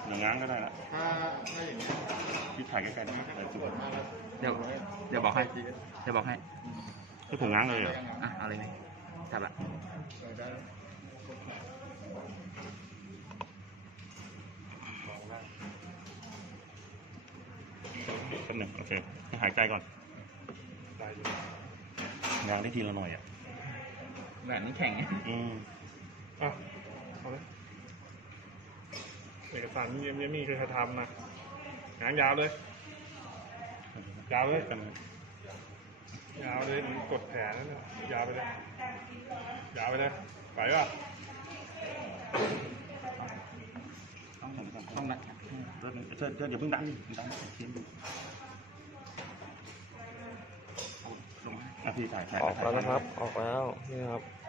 อย่างงั้นก็ได้ละถ้าอย่างเงี้ยพี่ถ่ายใกล้ๆได้ไหมถ่ายสวยเดี๋ยวบอกให้ให้ผมง้างเลยเหรออ่ะเอาเลยไหมจับละได้แป๊บหนึงโอเคให้หายใจก่อนง้างได้ทีละหน่อยอ่ะแหวนนี่แข็งอ่ะเอาเลยเอกสารยังมีคือใครทำนะงานยาวเลย ยาวเลยยาวเลยกดแผลนั่นนะยาวไปเลยยาวไปเลยไปป่ะต้องนัดเดี๋ยวเพิ่งดันเทียนดูพี่ถ่ายออกแล้วนะครับ ออกแล้วนี่ครับ